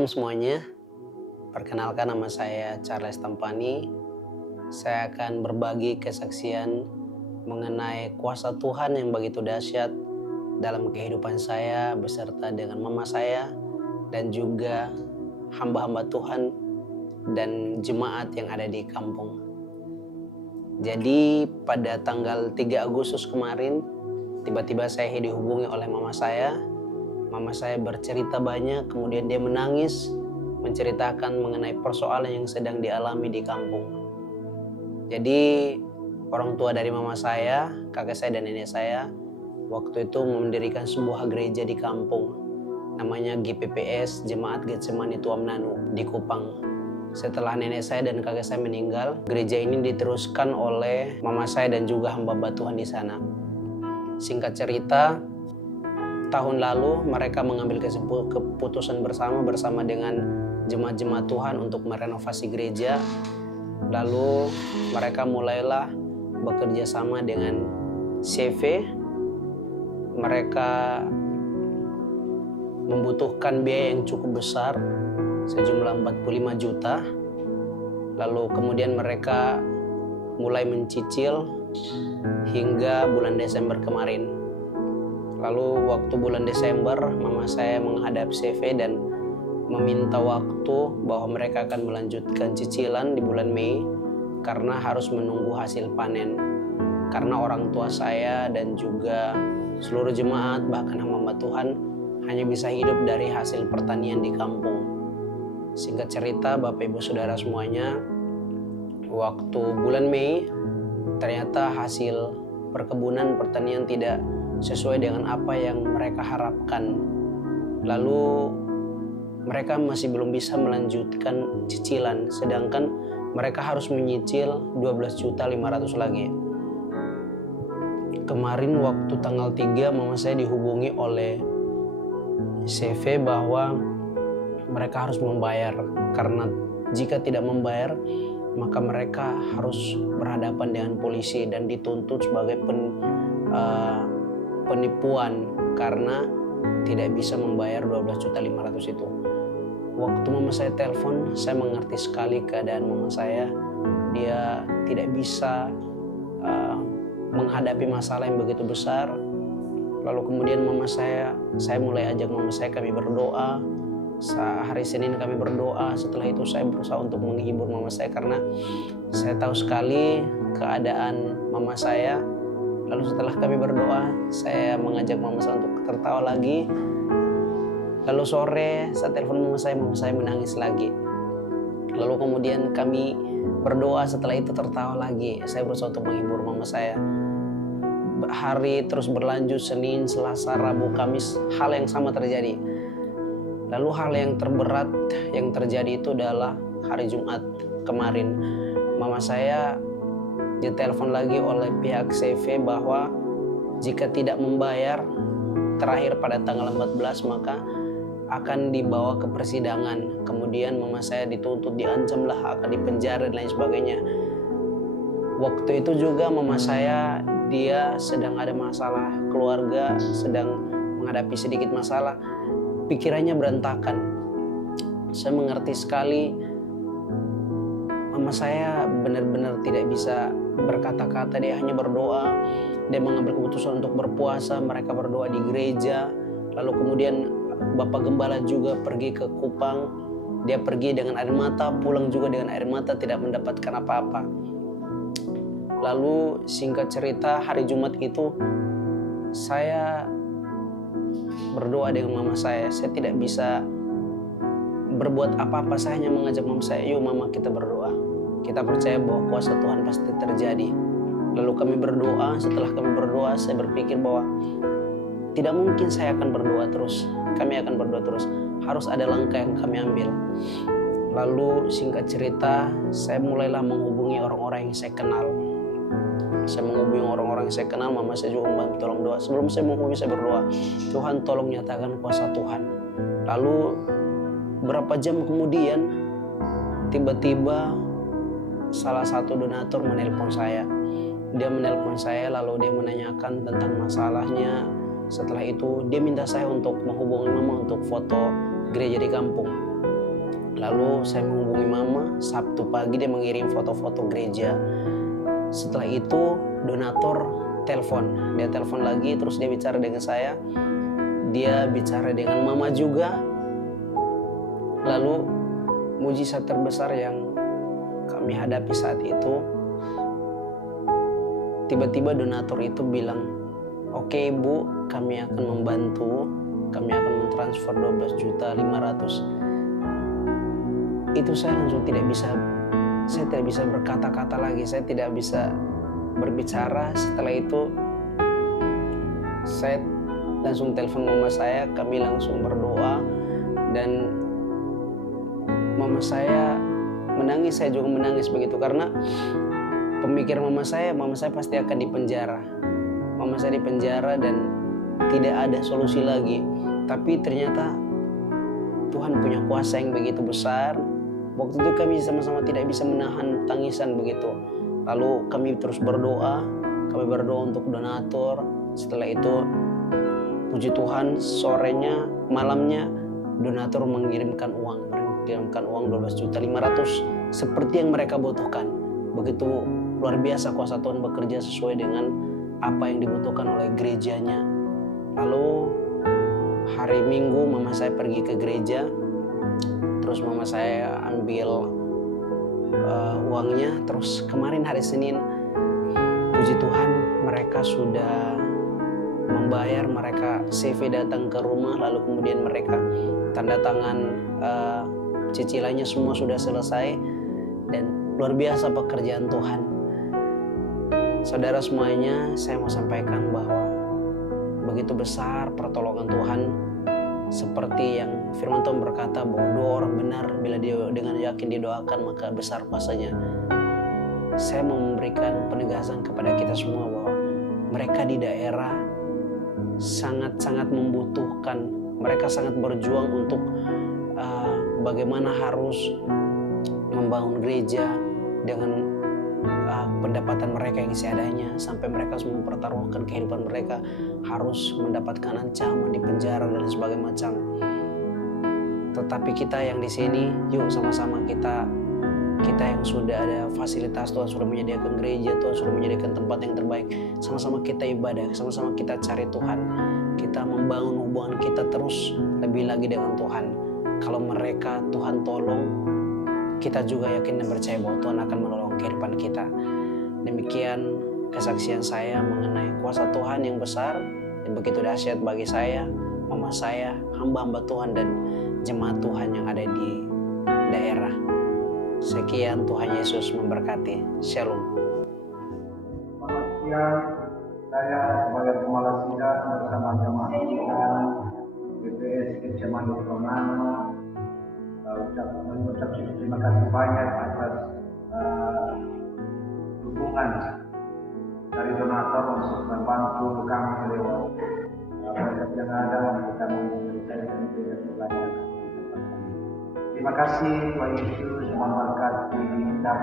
Shalom semuanya, perkenalkan nama saya Charles Tampani. Saya akan berbagi kesaksian mengenai kuasa Tuhan yang begitu dahsyat dalam kehidupan saya beserta dengan mama saya dan juga hamba-hamba Tuhan dan jemaat yang ada di kampung. Jadi pada tanggal 3 Agustus kemarin, tiba-tiba saya dihubungi oleh mama saya. Mama saya bercerita banyak, kemudian dia menangis, menceritakan mengenai persoalan yang sedang dialami di kampung. Jadi orang tua dari mama saya, kakek saya dan nenek saya, waktu itu mendirikan sebuah gereja di kampung. Namanya GPPS, Jemaat Getsemani Tuamnanu di Kupang. Setelah nenek saya dan kakek saya meninggal, gereja ini diteruskan oleh mama saya dan juga hamba-hamba Tuhan di sana. Singkat cerita, tahun lalu mereka mengambil keputusan bersama dengan jemaat-jemaat Tuhan untuk merenovasi gereja. Lalu mereka mulailah bekerja sama dengan CV. Mereka membutuhkan biaya yang cukup besar, sejumlah 45 juta. Lalu kemudian mereka mulai mencicil hingga bulan Desember kemarin. Lalu waktu bulan Desember, mama saya menghadap CV dan meminta waktu bahwa mereka akan melanjutkan cicilan di bulan Mei karena harus menunggu hasil panen. Karena orang tua saya dan juga seluruh jemaat bahkan hamba Tuhan hanya bisa hidup dari hasil pertanian di kampung. Singkat cerita, Bapak Ibu Saudara semuanya, waktu bulan Mei ternyata hasil perkebunan pertanian tidak sesuai dengan apa yang mereka harapkan. Lalu mereka masih belum bisa melanjutkan cicilan, sedangkan mereka harus menyicil 12.500.000 lagi. Kemarin waktu tanggal 3 mama saya dihubungi oleh CV bahwa mereka harus membayar, karena jika tidak membayar maka mereka harus berhadapan dengan polisi dan dituntut sebagai penipuan karena tidak bisa membayar 12.500.000 itu. Waktu mama saya telepon, saya mengerti sekali keadaan mama saya. Dia tidak bisa menghadapi masalah yang begitu besar. Lalu kemudian saya mulai ajak mama saya, kami berdoa. Hari Senin kami berdoa. Setelah itu saya berusaha untuk menghibur mama saya karena saya tahu sekali keadaan mama saya. Lalu setelah kami berdoa, saya mengajak mama saya untuk tertawa lagi. Lalu sore saya telepon mama saya menangis lagi. Lalu kemudian kami berdoa, setelah itu tertawa lagi. Saya berusaha untuk menghibur mama saya. Hari terus berlanjut, Senin, Selasa, Rabu, Kamis, hal yang sama terjadi. Lalu hal yang terberat yang terjadi itu adalah hari Jumat kemarin. Mama saya ditelepon lagi oleh pihak CV bahwa jika tidak membayar terakhir pada tanggal 14 maka akan dibawa ke persidangan. Kemudian mama saya dituntut, diancam lah akan dipenjara dan lain sebagainya. Waktu itu juga mama saya dia sedang ada masalah keluarga, sedang menghadapi sedikit masalah, pikirannya berantakan. Saya mengerti sekali. Mama saya benar-benar tidak bisa berkata-kata, dia hanya berdoa. Dia mengambil keputusan untuk berpuasa, mereka berdoa di gereja. Lalu kemudian Bapak Gembala juga pergi ke Kupang. Dia pergi dengan air mata, pulang juga dengan air mata, tidak mendapatkan apa-apa. Lalu singkat cerita, hari Jumat itu saya berdoa dengan mama saya. Saya tidak bisa berbuat apa-apa, saya hanya mengajak mama saya, yuk mama kita berdoa. Kita percaya bahwa kuasa Tuhan pasti terjadi. Lalu kami berdoa. Setelah kami berdoa, saya berpikir bahwa tidak mungkin saya akan berdoa terus. Kami akan berdoa terus. Harus ada langkah yang kami ambil. Lalu singkat cerita, saya mulailah menghubungi orang-orang yang saya kenal. Saya menghubungi orang-orang yang saya kenal. Mama saya juga membantu tolong doa. Sebelum saya menghubungi, saya berdoa, Tuhan tolong nyatakan kuasa Tuhan. Lalu berapa jam kemudian tiba-tiba salah satu donatur menelpon saya. Dia menelpon saya lalu dia menanyakan tentang masalahnya. Setelah itu dia minta saya untuk menghubungi mama untuk foto gereja di kampung. Lalu saya menghubungi mama, Sabtu pagi dia mengirim foto-foto gereja. Setelah itu donatur telepon, dia telepon lagi, terus dia bicara dengan saya, dia bicara dengan mama juga. Lalu mujizat terbesar yang kami hadapi saat itu, tiba-tiba donatur itu bilang, oke ibu, kami akan membantu, kami akan mentransfer 12.500.000. Itu saya langsung saya tidak bisa berkata-kata lagi, saya tidak bisa berbicara. Setelah itu saya langsung telepon mama saya, kami langsung berdoa, dan mama saya menangis, saya juga menangis begitu, karena pemikiran mama saya pasti akan dipenjara. Mama saya dipenjara dan tidak ada solusi lagi. Tapi ternyata Tuhan punya kuasa yang begitu besar. Waktu itu kami sama-sama tidak bisa menahan tangisan begitu. Lalu kami terus berdoa, untuk donatur. Setelah itu, puji Tuhan, sorenya, malamnya, donatur mengirimkan uang 12.500.000 seperti yang mereka butuhkan. Begitu luar biasa kuasa Tuhan bekerja sesuai dengan apa yang dibutuhkan oleh gerejanya. Lalu hari Minggu mama saya pergi ke gereja, terus mama saya ambil uangnya. Terus kemarin hari Senin, puji Tuhan, mereka sudah membayar, mereka CV datang ke rumah, lalu kemudian mereka tanda tangan cicilannya semua sudah selesai, dan luar biasa pekerjaan Tuhan. Saudara semuanya, saya mau sampaikan bahwa begitu besar pertolongan Tuhan, seperti yang firman Tuhan berkata bahwa dua orang benar bila dia dengan yakin didoakan maka besar kuasanya. Saya mau memberikan penegasan kepada kita semua bahwa mereka di daerah sangat-sangat membutuhkan, mereka sangat berjuang untuk bagaimana harus membangun gereja dengan pendapatan mereka yang seadanya, sampai mereka semua mempertaruhkan kehidupan mereka, harus mendapatkan ancaman di penjara dan sebagainya macam. Tetapi kita yang di sini, yuk sama-sama kita yang sudah ada fasilitas, Tuhan sudah menyediakan gereja, Tuhan sudah menyediakan tempat yang terbaik, sama-sama kita ibadah, sama-sama kita cari Tuhan, kita membangun hubungan kita terus lebih lagi dengan Tuhan. Kalau mereka Tuhan tolong, kita juga yakin dan percaya bahwa Tuhan akan menolong kehidupan kita. Demikian kesaksian saya mengenai kuasa Tuhan yang besar dan begitu dahsyat bagi saya, mama saya, hamba-hamba Tuhan dan jemaat Tuhan yang ada di daerah. Sekian, Tuhan Yesus memberkati. Shalom. Selamat siang, saya sebagai kepala sidang bersama jemaat sidang BPS Kecamatan Romano mengucap terima kasih banyak atas dukungan dari donatur untuk membantu kami lewat proyek yang ada untuk kami memberikan pelayanan. Terima kasih Tuhan Yesus memberkati kita.